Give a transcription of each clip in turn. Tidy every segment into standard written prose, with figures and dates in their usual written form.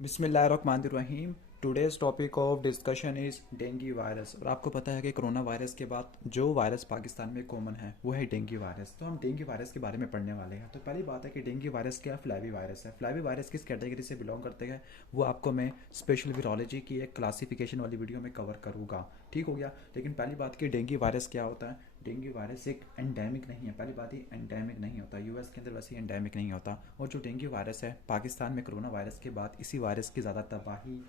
बिस्मिल्लाहिर्रहमानिर्रहीम। Today's topic of discussion is dengue virus. और आपको पता है कि कोरोना वायरस के बाद जो वायरस पाकिस्तान में कॉमन है वो है डेंगू वायरस। तो हम डेंगू वायरस के बारे में पढ़ने वाले हैं। तो पहली बात है कि डेंगू वायरस क्या फ्लैवी वायरस है। फ्लैवी वायरस किस कैटेगरी से बिलोंग करते हैं वो आपको मैं स्पेशल वीरोलॉजी की एक क्लासिफिकेशन वाली वीडियो में कवर करूँगा। ठीक हो गया। लेकिन पहली बात कि डेंगू वायरस क्या होता है। डेंगू वायरस एक एंडेमिक नहीं है। पहली बात ही एंडेमिक नहीं होता। यूएस के अंदर वैसे ही एंडेमिक नहीं होता। और जो डेंगू वायरस है पाकिस्तान में कोरोना वायरस के बाद इसी वायरस की ज़्यादा तबाही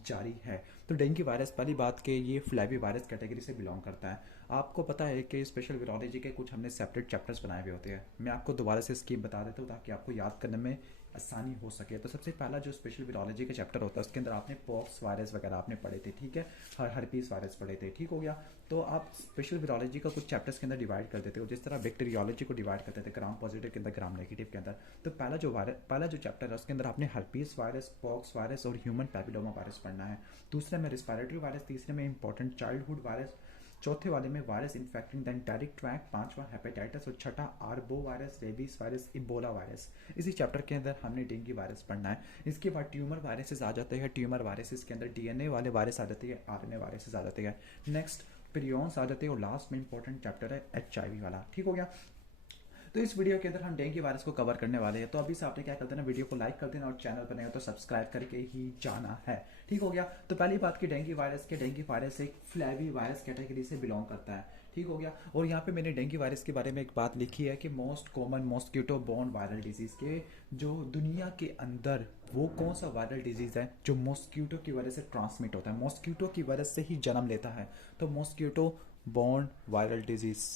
जारी है। तो डेंगू वायरस पहली बात के ये फ्लैवी वायरस कैटेगरी से बिलोंग करता है। आपको पता है कि स्पेशल वीरोलॉजी के कुछ हमने सेपरेट चैप्टर्स बनाए हुए होते हैं। मैं आपको दोबारा से स्कीम बता देता हूँ ताकि आपको याद करने में आसानी हो सके। तो सबसे पहला जो स्पेशल वीरोलॉजी का चैप्टर होता है उसके अंदर आपने पॉक्स वायरस वगैरह आपने पढ़े थे। ठीक है। हर्पीस वायरस पढ़े थे। ठीक हो गया। तो आप स्पेशल वीरोलॉजी का कुछ चैप्टर्स के अंदर डिवाइड कर देते हो जिस तरह बैक्टीरियोलॉजी को डिवाइड करते थे ग्राम पॉजिटिव के अंदर ग्राम नेगेटिव के अंदर। तो पहला जो चैप्टर है उसके अंदर आपने हर्पीस वायरस, पॉक्स वायरस और ह्यूमन पैपिलोमा वायरस पढ़ना है। दूसरे में रिस्पायरेटरी वायरस, तीसरे में इंपॉर्टेंट चाइल्डहुड वायरस, चौथे वाले में virus infecting the enteric track, पांचवा हेपेटाइटिस और छठा arbo virus, rabies virus, Ebola virus. इसी चैप्टर के अंदर हमने डेंगू वायरस पढ़ना है। इसके बाद ट्यूमर वायरसेस आ जाते हैं। ट्यूमर वायरसेस के अंदर डीएनए वाले वायरस आ जाती है, आरएनए वायरसेस आ जाते हैं। नेक्स्ट प्रियॉन्स आ जाते हैं और लास्ट में इंपॉर्टेंट चैप्टर है एचआईवी वाला। ठीक हो गया। तो इस वीडियो के अंदर हम डेंगू वायरस को कवर करने वाले हैं। तो अभी से आपने क्या कर देना, वीडियो को लाइक कर देना और चैनल पर नए हो तो सब्सक्राइब करके ही जाना है। ठीक हो गया। तो पहली बात की डेंगू वायरस एक फ्लैवी वायरस कैटेगरी से बिलोंग करता है। ठीक हो गया। और यहाँ पे मैंने डेंगू वायरस के बारे में एक बात लिखी है कि most common mosquito borne viral disease के जो दुनिया के अंदर वो कौन सा वायरल डिजीज है जो मॉस्किटो की वजह से ट्रांसमिट होता है, मॉस्किटो की वजह से ही जन्म लेता है। तो mosquito borne viral disease.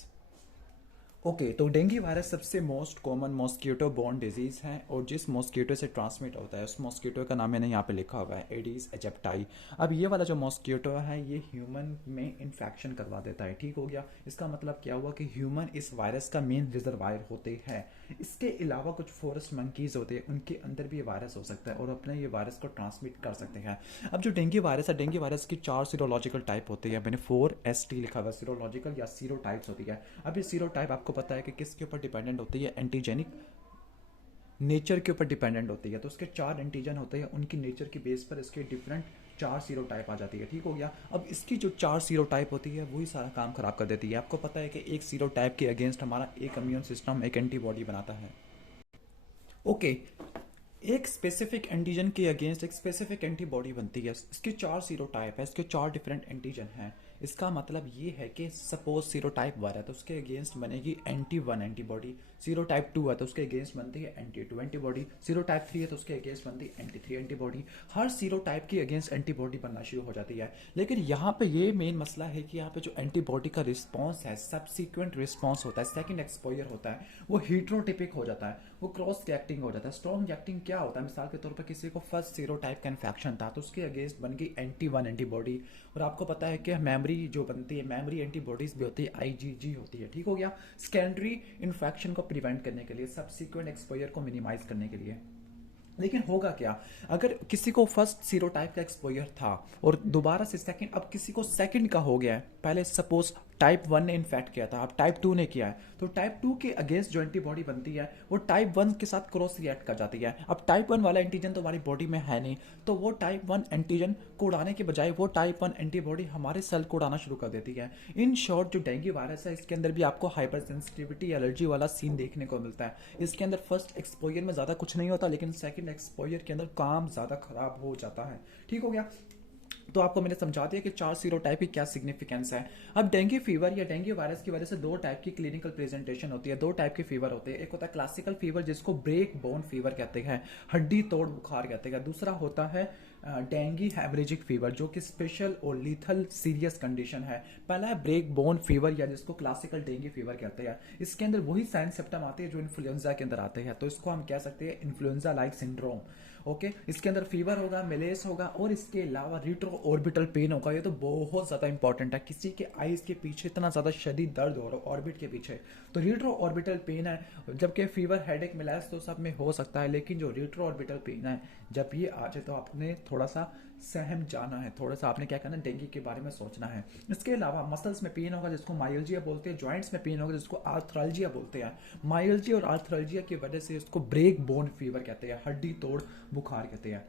Okay. तो डेंगू वायरस सबसे most common mosquito borne disease है और जिस मॉस्किटो से ट्रांसमिट होता है उस मॉस्किटो का नाम मैंने यहाँ पे लिखा हुआ है, एडीज एजिप्टाई। अब ये वाला जो मॉस्किटो है ये ह्यूमन में इन्फेक्शन करवा देता है। ठीक हो गया। इसका मतलब क्या हुआ कि ह्यूमन इस वायरस का मेन रिजर्वायर होते हैं। इसके अलावा कुछ फॉरेस्ट मंकीज होते हैं उनके अंदर भी ये वायरस हो सकता है और अपने ये वायरस को ट्रांसमिट कर सकते हैं। अब जो डेंगू वायरस है, डेंगू वायरस की 4 सीरोलॉजिकल टाइप होती है। मैंने 4ST लिखा हुआ है, सीरोलॉजिकल या सीरो टाइप्स होती है। अब ये सीरो टाइप आपको पता है कि किसके ऊपर डिपेंडेंट होती है, एंटीजेनिक नेचर के ऊपर डिपेंडेंट होती है। तो उसके 4 एंटीजन होते हैं, उनकी नेचर की बेस पर इसके डिफरेंट 4 सीरो टाइप आ जाती है। ठीक हो गया। अब इसकी जो 4 सीरो टाइप होती है वही सारा काम खराब कर देती है। आपको पता है कि एक सीरो टाइप के अगेंस्ट हमारा एक इम्यून सिस्टम एक एंटीबॉडी बनाता है। ओके। एक स्पेसिफिक एंटीजन के अगेंस्ट एक स्पेसिफिक एंटीबॉडी बनती है। इसके 4 सीरोटाइप है, इसके 4 डिफरेंट एंटीजन हैं। इसका मतलब ये है कि सपोज सीरोटाइप 1 है तो उसके अगेंस्ट बनेगी एंटी 1 एंटीबॉडी। सीरोटाइप 2 है तो उसके अगेंस्ट बनती है एंटी 2 एंटीबॉडी। सीरोटाइप 3 है तो उसके अगेंस्ट बनती है एंटी 3 एंटीबॉडी। हर सीरोटाइप के अगेंस्ट एंटीबॉडी बनना शुरू हो जाती है। लेकिन यहाँ पे ये मेन मसला है कि यहाँ पे जो एंटीबॉडी का रिस्पॉन्स है, सब्सिक्वेंट रिस्पॉन्स होता है, सेकंड एक्सपोजर होता है, वो हीट्रोटिपिक हो जाता है, वो क्रॉस रिएक्टिंग हो जाता है। स्ट्रॉन्ग रिएक्टिंग क्या होता है, मिसाल के तौर पर किसी को फर्स्ट सीरोटाइप का इन्फेक्शन था तो उसके अगेंस्ट बन गई एंटी 1 एंटीबॉडी। और आपको पता है कि मेमोरी जो बनती है, मेमोरी एंटीबॉडीज भी होती है, आईजीजी होती है। ठीक हो गया। सेकेंडरी इन्फेक्शन को प्रिवेंट करने के लिए, सब्सिक्वेंट एक्सपोजर को मिनिमाइज करने के लिए। लेकिन होगा क्या, अगर किसी को फर्स्ट सीरोटाइप का एक्सपोजर था और दोबारा से सेकंड, अब किसी को सेकंड का हो गया है, पहले सपोज टाइप 1 ने इन्फेक्ट किया था, अब टाइप 2 ने किया है, तो टाइप 2 के अगेंस्ट जो एंटीबॉडी बनती है वो टाइप 1 के साथ क्रॉस रिएक्ट कर जाती है। अब टाइप 1 वाला एंटीजन तो हमारी बॉडी में है नहीं, तो वो टाइप 1 एंटीजन को उड़ाने के बजाय वो टाइप 1 एंटीबॉडी हमारे सेल को उड़ाना शुरू कर देती है। इन शॉर्ट जो डेंगू वायरस है इसके अंदर भी आपको हाइपर सेंसिटिविटी एलर्जी वाला सीन देखने को मिलता है। इसके अंदर फर्स्ट एक्सपोजर में ज़्यादा कुछ नहीं होता लेकिन सेकंड एक्सपोजर के अंदर काम ज़्यादा खराब हो जाता है। ठीक हो गया। तो आपको मैंने समझा दिया कि 4 सीरोटाइप की क्या सिग्निफिकेंस है। अब डेंगू फीवर या डेंगू वायरस की वजह से 2 टाइप की क्लिनिकल प्रेजेंटेशन होती है, 2 टाइप के फीवर होते हैं। एक होता है क्लासिकल फीवर जिसको ब्रेक बोन फीवर कहते हैं, हड्डी तोड़ बुखार कहते हैं। दूसरा होता है डेंगू हैमरेजिक फीवर जो कि स्पेशल और लीथल सीरियस कंडीशन है। पहला है ब्रेक बोन फीवर या जिसको क्लासिकल डेंगू फीवर कहते हैं। इसके अंदर वही साइन सिम्टम आते हैं जो इन्फ्लुएंजा के अंदर आते हैं, तो इसको हम कह सकते हैं इन्फ्लुएंजा लाइक सिंड्रोम। ओके। इसके अंदर फीवर होगा, मेलेस होगा और इसके अलावा रिट्रो ऑर्बिटल पेन होगा। ये तो बहुत ज़्यादा इंपॉर्टेंट है। किसी के आईज के पीछे इतना ज़्यादा शदीद दर्द हो रहा है ऑर्बिट के पीछे तो रिट्रो ऑर्बिटल पेन है। जबकि फीवर, हेडेक, मिलेस तो सब में हो सकता है, लेकिन जो रिट्रो ऑर्बिटल पेन है जब ये आ जाए तो आपने थोड़ा सा सहम जाना है, थोड़ा सा आपने क्या करना है, डेंगू के बारे में सोचना है। इसके अलावा मसल्स में पेन होगा जिसको माइल्जिया बोलते हैं, जॉइंट्स में पेन होगा जिसको आर्थराल्जिया बोलते हैं। माइल्जिया और आर्थराल्जिया की वजह से इसको ब्रेक बोन फीवर कहते हैं, हड्डी तोड़ बुखार कहते हैं।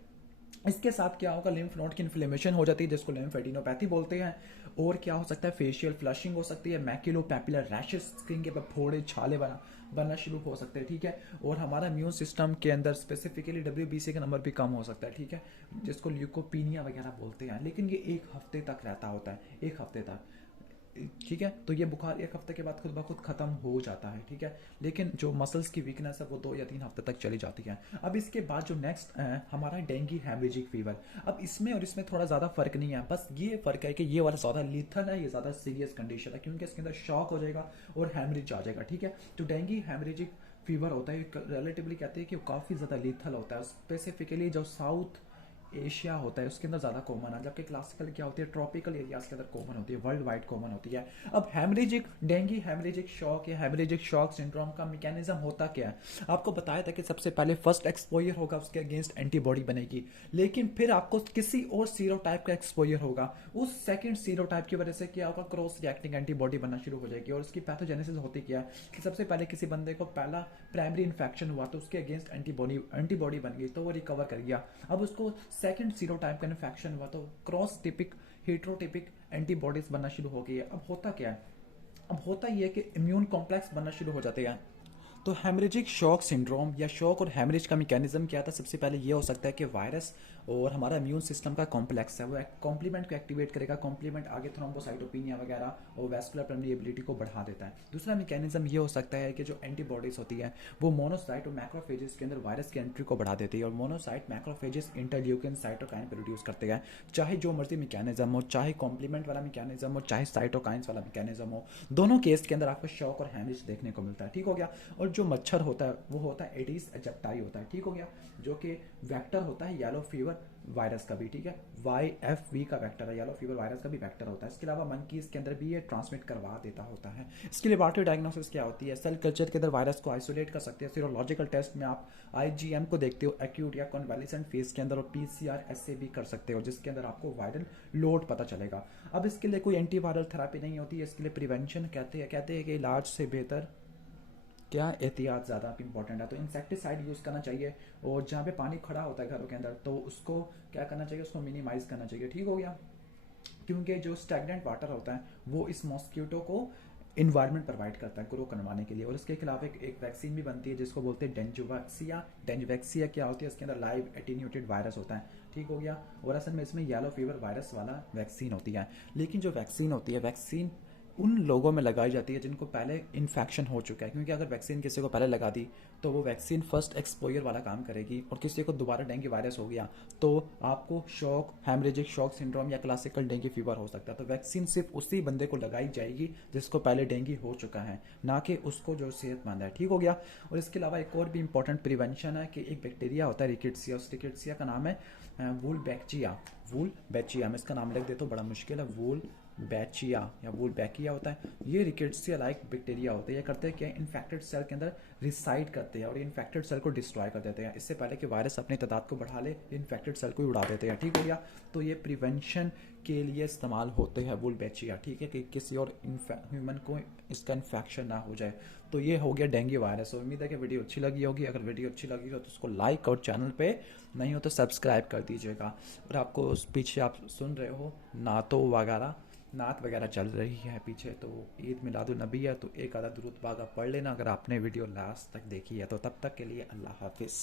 इसके साथ क्या होगा, लिम्फ नोड की इन्फ्लेमेशन हो जाती है जिसको लिम्फेडिनोपैथी बोलते हैं। और क्या हो सकता है, फेशियल फ्लशिंग हो सकती है, मैक्यूलोपैपुलर रैशेस, स्किन के ऊपर फोड़े छाले बनना शुरू हो सकते हैं, ठीक है। और हमारा इम्यून सिस्टम के अंदर स्पेसिफिकली WBC का नंबर भी कम हो सकता है, ठीक है, जिसको ल्यूकोपीनिया वगैरह बोलते हैं। लेकिन ये 1 हफ्ते तक रहता होता है, 1 हफ्ते तक, ठीक है। तो ये बुखार 1 हफ्ते के बाद खुद ब खुद खत्म हो जाता है, ठीक है। लेकिन जो मसल्स की वीकनेस है वो 2 या 3 हफ्ते तक चली जाती है। अब इसके बाद जो नेक्स्ट हमारा डेंगी हैमरेजिक फीवर। अब इसमें और इसमें थोड़ा ज़्यादा फर्क नहीं है, बस ये फर्क है कि ये वाला ज़्यादा लीथल है, ये ज़्यादा सीरियस कंडीशन है, क्योंकि इसके अंदर शॉक हो जाएगा और हैमरेज आ जाएगा, ठीक है। तो डेंगी हैमरेजिक फीवर होता है, रिलेटिवली कहते हैं कि वो काफ़ी ज़्यादा लीथल होता है, स्पेसिफिकली जो साउथ एशिया होता है उसके अंदर ज़्यादा कॉमन है, जबकि क्लासिकल क्या होती है, ट्रॉपिकल एरियाज के अंदर कॉमन होती है, वर्ल्ड वाइड कॉमन होती है। अब हेमरेजिक डेंगी हेमरेजिक शॉक या हेमरेजिक शॉक सिंड्रोम का मैकेनिज्म होता क्या है, आपको बताया था कि सबसे पहले फर्स्ट एक्सपोजर होगा, उसके अगेंस्ट एंटीबॉडी बनेगी, लेकिन फिर आपको किसी और सीरोटाइप का एक्सपोजर होगा, उस सेकंड सीरोटाइप की वजह से क्या होगा, क्रॉस रिएक्टिंग एंटीबॉडी बनना शुरू हो जाएगी। और उसकी पैथोजेनेसिस होती क्या है कि सबसे पहले किसी बंदे को पहला प्राइमरी इन्फेक्शन हुआ तो उसके अगेंस्ट एंटीबॉडी बन गई तो वो रिकवर कर गया। अब उसको सेकंड सीरोटाइप का इन्फेक्शन हुआ तो क्रॉस टिपिक हेट्रोटिपिक एंटीबॉडीज बनना शुरू हो गई है। अब होता क्या है, अब होता ये है कि इम्यून कॉम्प्लेक्स बनना शुरू हो जाते हैं। तो हेमरेजिक शॉक सिंड्रोम या शॉक और हेमरेज का मैकेनिज्म क्या था, सबसे पहले ये हो सकता है कि वायरस और हमारा इम्यून सिस्टम का कॉम्प्लेक्स है, वो कॉम्प्लीमेंट को एक्टिवेट करेगा, कॉम्प्लीमेंट आगे थ्रोम्बोसाइटोपिनिया वगैरह और वैस्कुलर परमिएबिलिटी को बढ़ा देता है। दूसरा मैकेनिज्म ये हो सकता है कि जो एंटीबॉडीज होती है वो मोनोसाइट और मैक्रोफेजेस के अंदर वायरस की एंट्री को बढ़ा देती है, और monocyte macrophages interleukin cytokine produce करते हैं। चाहे जो मर्जी मैकेनिज्म हो, चाहे कॉम्प्लीमेंट वाला मैकेनिज्म हो, चाहे साइटोकाइंस वाला मैकेनिज्म हो, दोनों केस के अंदर आपको शॉक और हेमरेज देखने को मिलता है, ठीक हो गया। और जो मच्छर होता है वो होता है एडिस एजिप्टाई होता है, ठीक हो गया, जो कि वेक्टर होता है येलो फीवर वायरस का भी, ठीक है, YFV का वेक्टर है, येलो फीवर वायरस का भी वेक्टर होता है। इसके अलावा मंकीज के अंदर भी ये ट्रांसमिट करवा देता होता है। इसके लेबोरेटरी डायग्नोसिस क्या होती है, सेल कल्चर के अंदर वायरस को आइसोलेट कर सकते हैं, सीरोलॉजिकल टेस्ट में आप IgM को देखते हो एक्यूट या कॉन्वेलिसेंट फेज के अंदर, और PCR ऐसे भी कर सकते हो जिसके अंदर आपको वायरल लोड पता चलेगा। अब इसके लिए कोई एंटीवायरल थेरेपी नहीं होती है, इसके लिए प्रिवेंशन कहते हैं कि इलाज से बेहतर क्या एहतियात ज़्यादा इंपॉर्टेंट है। तो इंसेक्टिसाइड यूज़ करना चाहिए, और जहाँ पे पानी खड़ा होता है घरों के अंदर तो उसको क्या करना चाहिए, उसको मिनिमाइज करना चाहिए, ठीक हो गया। क्योंकि जो स्टैगनेंट वाटर होता है वो इस मॉस्क्यूटो को इन्वायरमेंट प्रोवाइड करता है ग्रो करवाने के लिए। और इसके खिलाफ एक वैक्सीन भी बनती है जिसको बोलते हैं डेंजुवैक्सिया। डेंजुवैक्सिया क्या होती है, इसके अंदर लाइव एटीन्यूटेड वायरस होता है, ठीक हो गया। और असल में इसमें येलो फीवर वायरस वाला वैक्सीन होती है। लेकिन जो वैक्सीन होती है, वैक्सीन उन लोगों में लगाई जाती है जिनको पहले इन्फेक्शन हो चुका है, क्योंकि अगर वैक्सीन किसी को पहले लगा दी तो वो वैक्सीन फर्स्ट एक्सपोजर वाला काम करेगी, और किसी को दोबारा डेंगू वायरस हो गया तो आपको शॉक हेमरेजिक शॉक सिंड्रोम या क्लासिकल डेंगू फीवर हो सकता है। तो वैक्सीन सिर्फ उसी बंदे को लगाई जाएगी जिसको पहले डेंगू हो चुका है, ना कि उसको जो सेहतमंद है, ठीक हो गया। और इसके अलावा एक और भी इंपॉर्टेंट प्रिवेंशन है कि एक बैक्टीरिया होता है रिकेट्सिया, उस रिकेट्सिया का नाम है वूल बैक्चिया, मैं इसका नाम लिख देता हूँ, बड़ा मुश्किल है, वूल बैचिया या वूल बैकिया होता है। ये रिकेट्सिया लाइक बैक्टीरिया होते हैं, ये करते हैं क्या, इन्फेक्टेड सेल के अंदर रिसाइड करते हैं और इन्फेक्टेड सेल को डिस्ट्रॉय कर देते हैं। इससे पहले कि वायरस अपनी तादाद को बढ़ा ले, इन्फेक्टेड सेल को ही उड़ा देते हैं, ठीक हो गया। तो ये प्रिवेंशन के लिए इस्तेमाल होते हैं वूल बैचिया, ठीक है, कि किसी और ह्यूमन को इसका इन्फेक्शन ना हो जाए। तो ये हो गया डेंगू वायरस। उम्मीद है कि वीडियो अच्छी लगी होगी, अगर वीडियो अच्छी लगी हो तो उसको लाइक और चैनल पे नहीं हो तो सब्सक्राइब कर दीजिएगा। और आपको उस पीछे आप सुन रहे हो नात वगैरह चल रही है पीछे, तो ईद मिलादुन नबी है, तो एक आधा दुरूद पाक आप पढ़ लेना अगर आपने वीडियो लास्ट तक देखी है। तो तब तक के लिए अल्लाह हाफिज़।